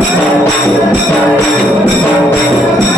Thank you.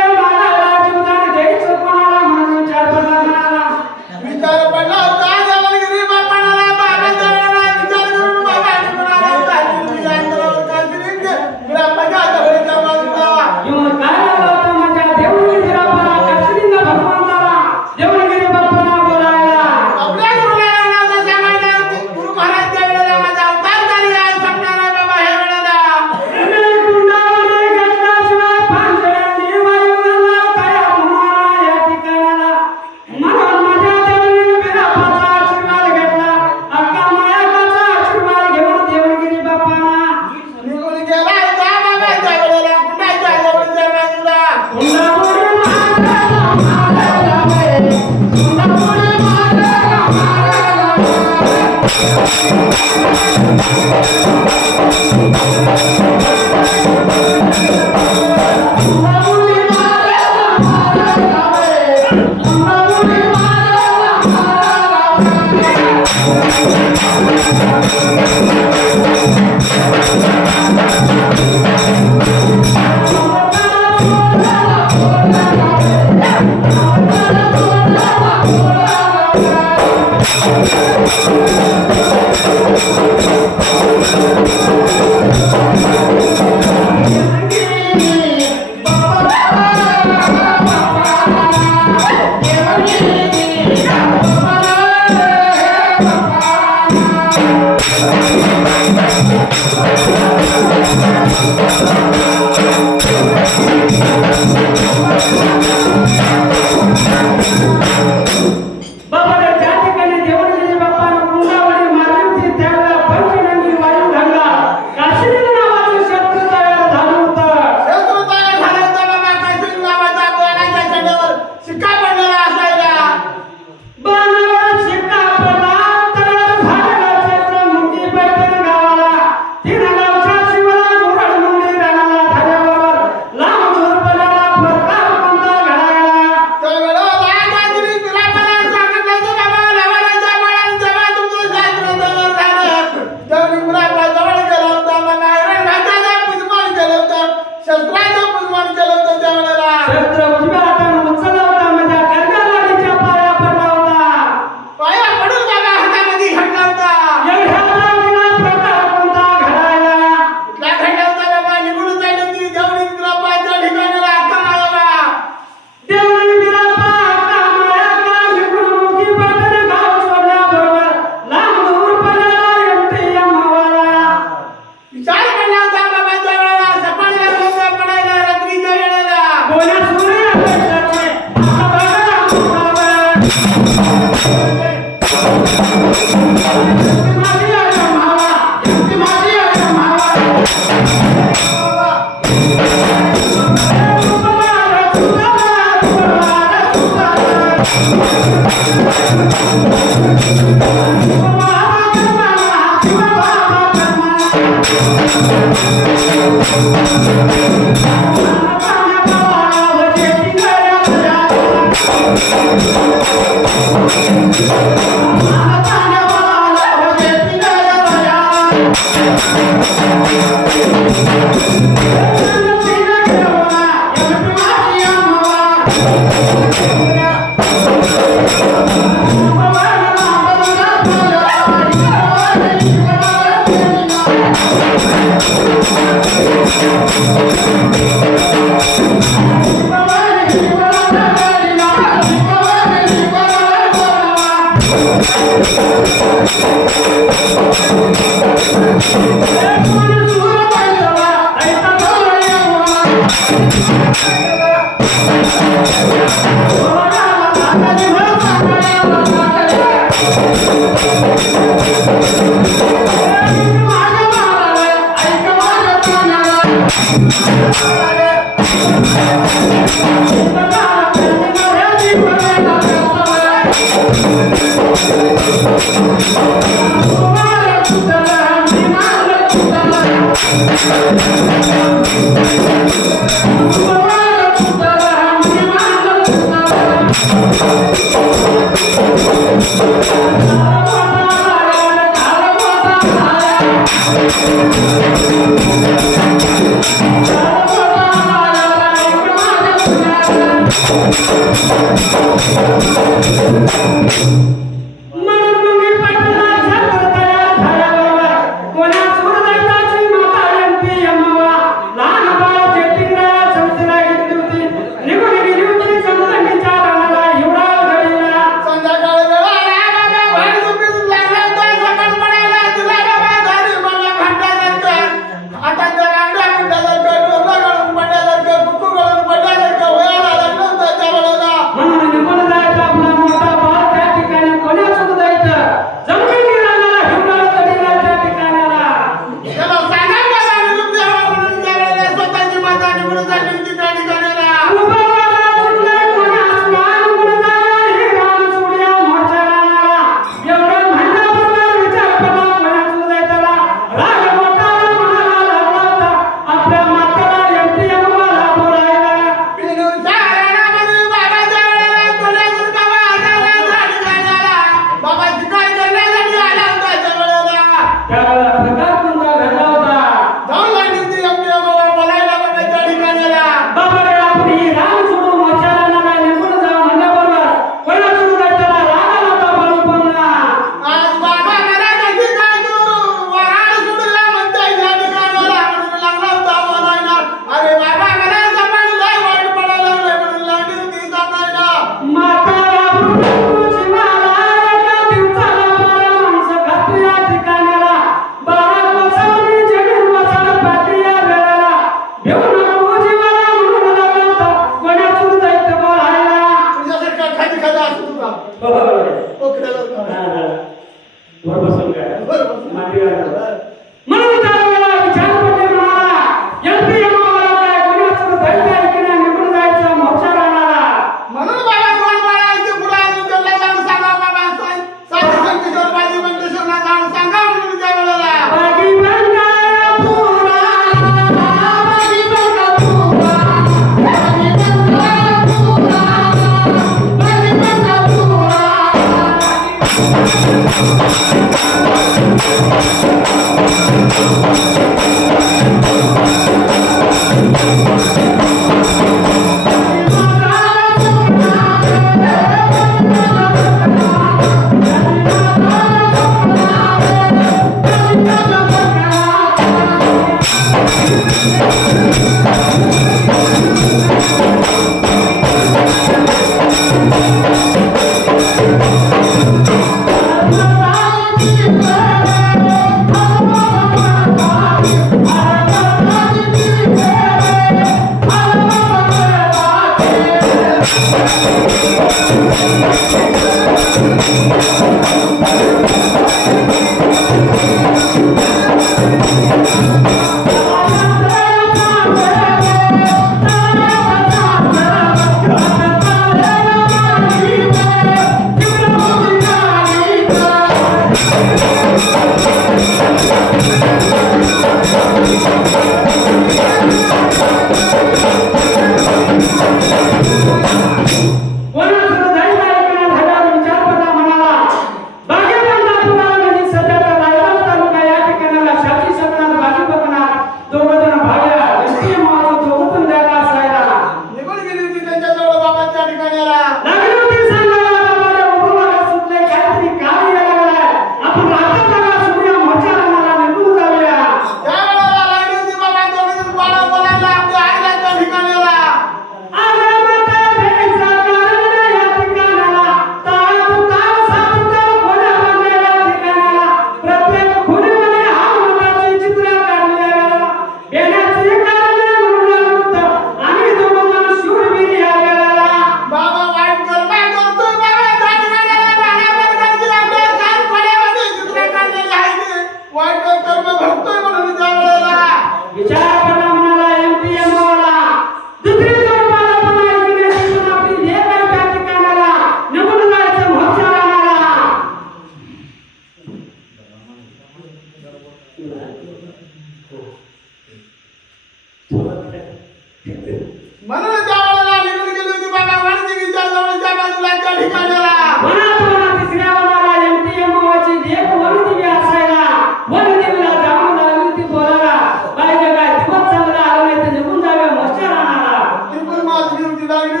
ഉണ്ടായിരുന്നു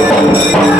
Música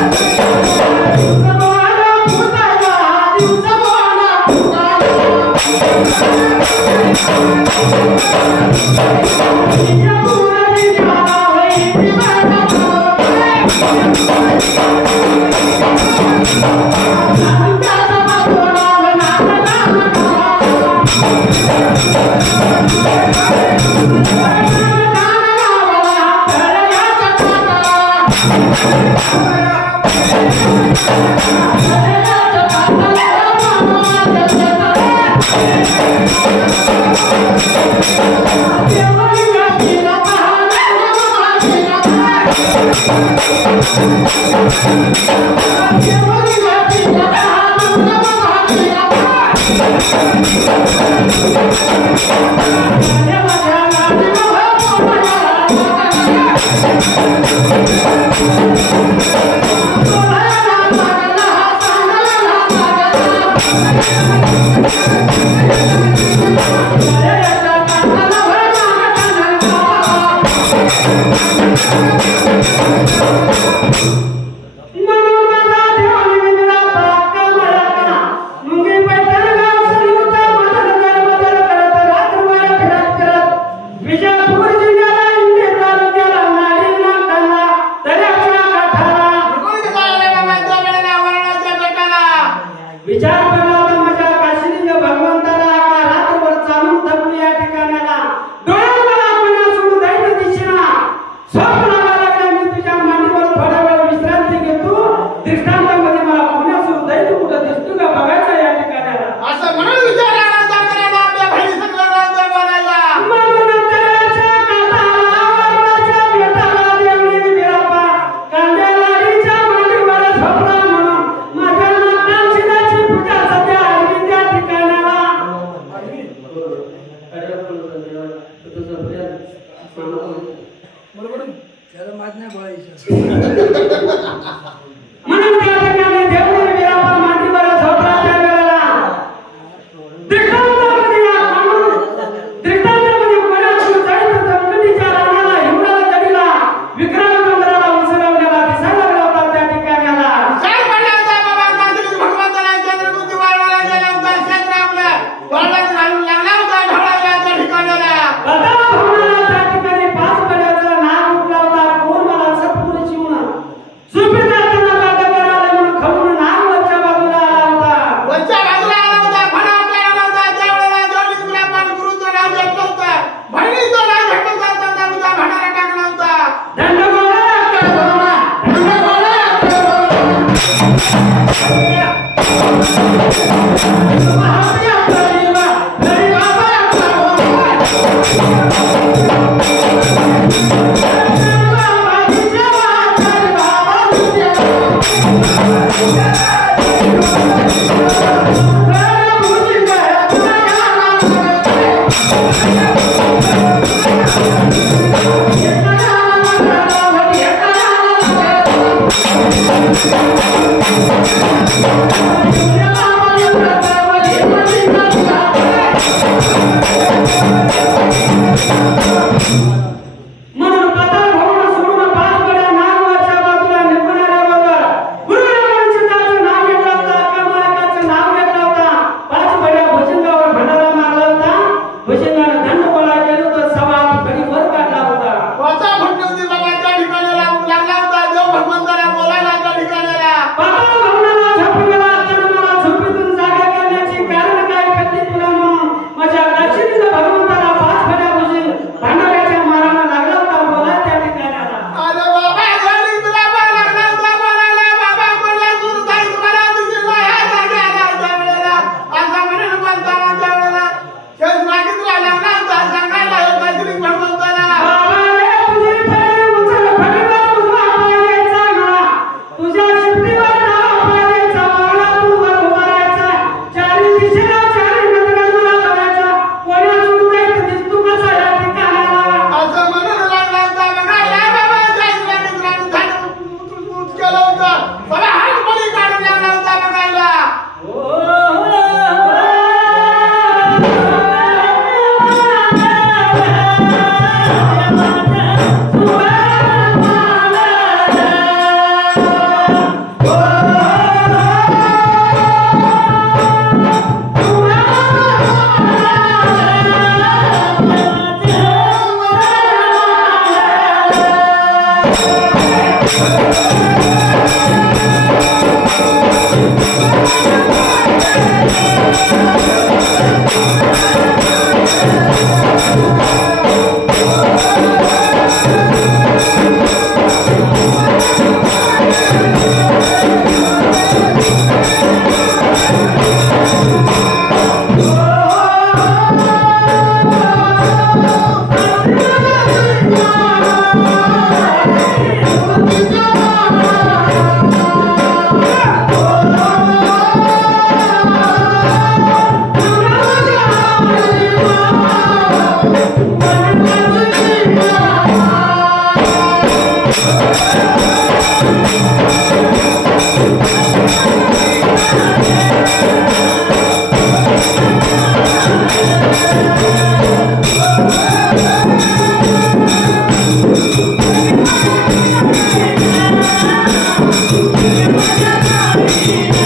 Yeah.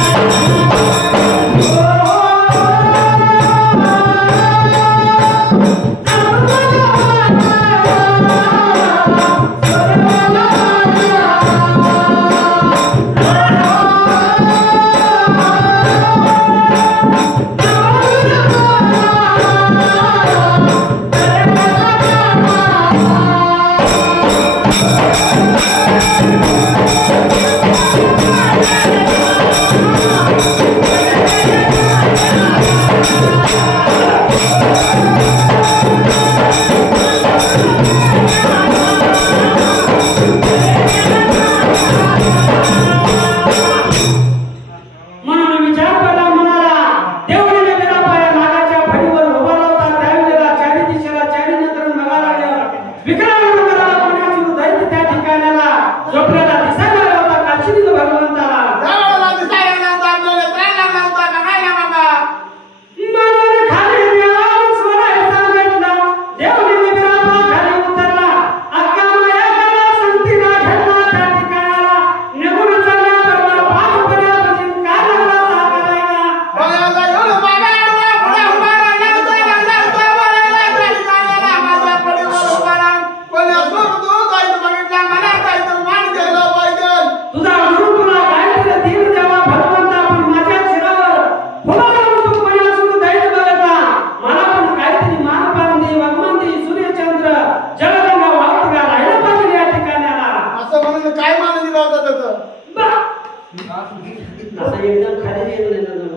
విగ్రహాలు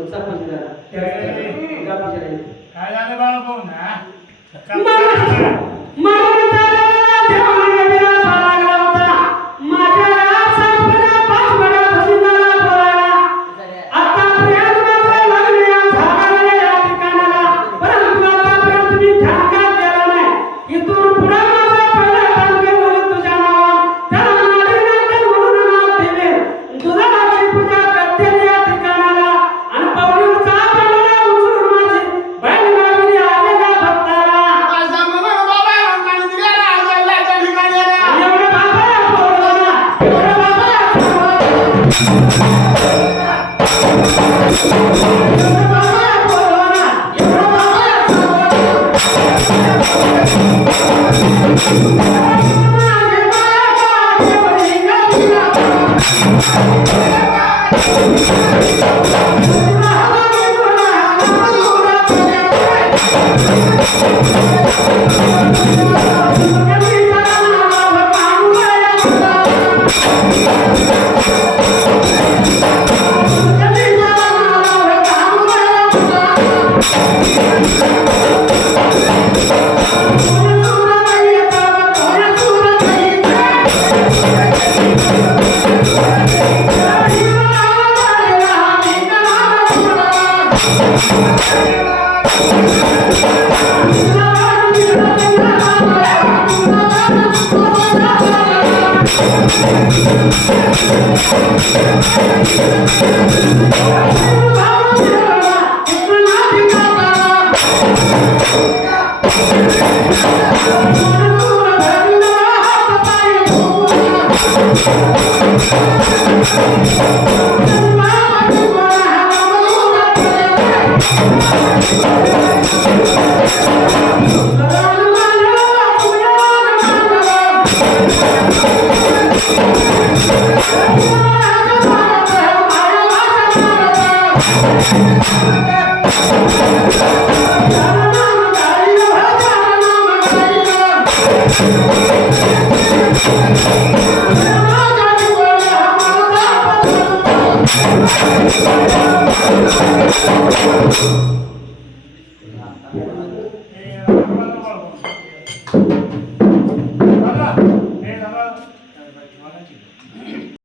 पुढचा पंचला काय झालं बाबा ना